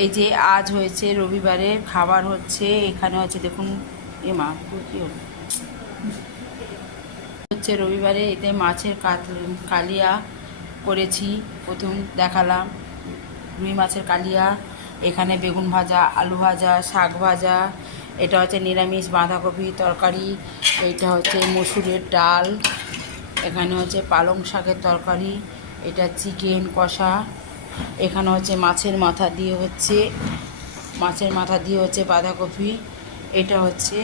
এই যে আজ হয়েছে রবিবারের খাবার হচ্ছে, এখানে হচ্ছে দেখুন মা কি হচ্ছে রবিবারে এতে মাছের কালিয়া করেছি, প্রথম দেখালাম রুই মাছের কালিয়া। এখানে বেগুন ভাজা, আলু ভাজা, শাক ভাজা, এটা হচ্ছে নিরামিষ বাঁধাকপি তরকারি, এইটা হচ্ছে মসুরের ডাল, এখানে হচ্ছে পালং শাকের তরকারি, এটা চিকেন কষা, এখানে হচ্ছে মাছের মাথা দিয়ে হচ্ছে বাঁধাকপি, এটা হচ্ছে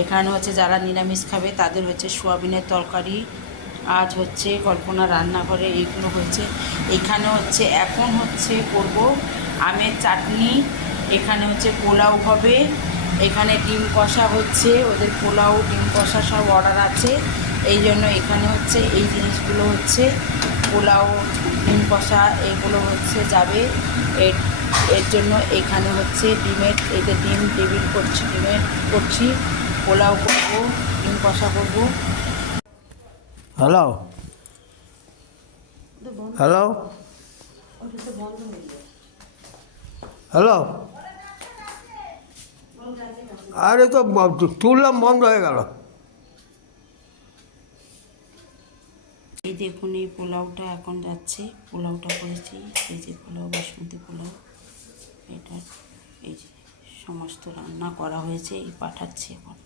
এখানে হচ্ছে যারা নিরামিষ খাবে তাদের হচ্ছে সোয়াবিনের তরকারি। আজ হচ্ছে কল্পনা রান্নাঘরে এইগুলো হচ্ছে। এখানে হচ্ছে এখন হচ্ছে করব আমের চাটনি, এখানে হচ্ছে পোলাও হবে, এখানে ডিম কষা হচ্ছে, ওদের পোলাও ডিম কষা সব অর্ডার আছে, এই জন্য এখানে হচ্ছে এই জিনিসগুলো হচ্ছে পোলাও ডিম কষা এগুলো হচ্ছে যাবে। এর জন্য এখানে হচ্ছে এতে ডিম টেবিল করছি, পোলাও করবো, ডিম কষা করবো। হ্যালো হ্যালো হ্যালো, আরে তো তুললাম, বন্ধ হয়ে গেল। এই দেখুন এই পোলাওটা এখন যাচ্ছে, পোলাওটা করেছি, এই যে পোলাও বাসমতি পোলাও, এটা এই যে সমস্ত রান্না করা হয়েছে, এই পাঠাচ্ছি এখন।